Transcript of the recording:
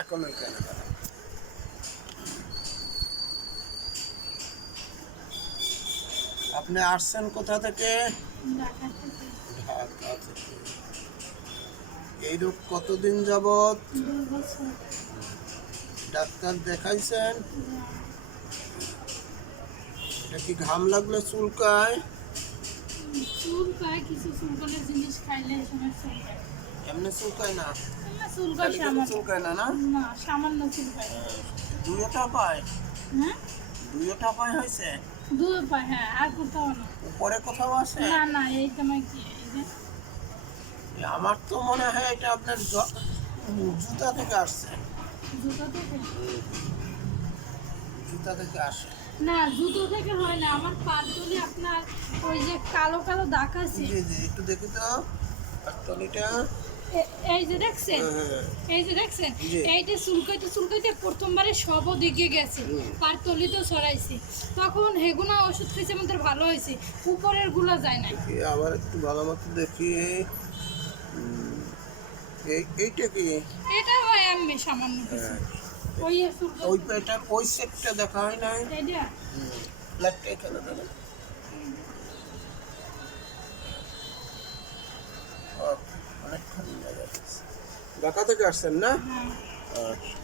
এখন ওইখানে দাঁড়ান। আপনি আসছেন কোথা থেকে? ঢাকা থেকে। ঢাকা থেকে। এই রোগ কতদিন যাবত? 2 বছর। ডাক্তার দেখাইছেন? না, এটা কি ঘাম লাগলে চুলকায়? চুলকায়, কিছু চুলকানোর জিনিস খাইলে এই সময় চুলকায়। এমনি চুলকায় না? না, চুলকায় খালি খালি সামান্য। চুলকায় না না? না, সামান্য চুলকায়। দুইটা পায়? হ্যাঁ, দুইটা পায় হয়েছে? 2 পায়, হ্যাঁ, আর কোথাও না। উপরে কোথাও আছে? না না, এই তোমার কি এই যে আমার তো মনে হয় এটা আপনার জুতা থেকে আসছে। জুতো থেকে। জুতা থেকে আসে। না, জুতো থেকে হয় না, আমার পাতলি আপনার ওই যে কালো কালো দাগ আছে। জি জি, একটু দেখি তো পাতলিটা। এই যে দেখছেন, হ্যাঁ, এই যে দেখছেন, জি। এইটা চুলকাইতে চুলকাইতে প্রথমবারে সব দিকে গেছে, পাতলি তো ছড়াইছে, তখন হেগুনা ওষুধ খেয়েছে, আমাদের ভালো হয়েছে, উপরের গুলো যায় না। দেখি আবার একটু ভালো মতো দেখি। এইটা কি? এটা হয় আমি সামান্য কিছু। হ্যাঁ, ওই ওই পেটা ওই সেটটা দেখা হয় নাই। এইটা ব্লাডটা এখানে দেবেন। অনেকখানি জায়গা আছে। ঢাকা থেকে আসছেন না? হ্যাঁ। আচ্ছা।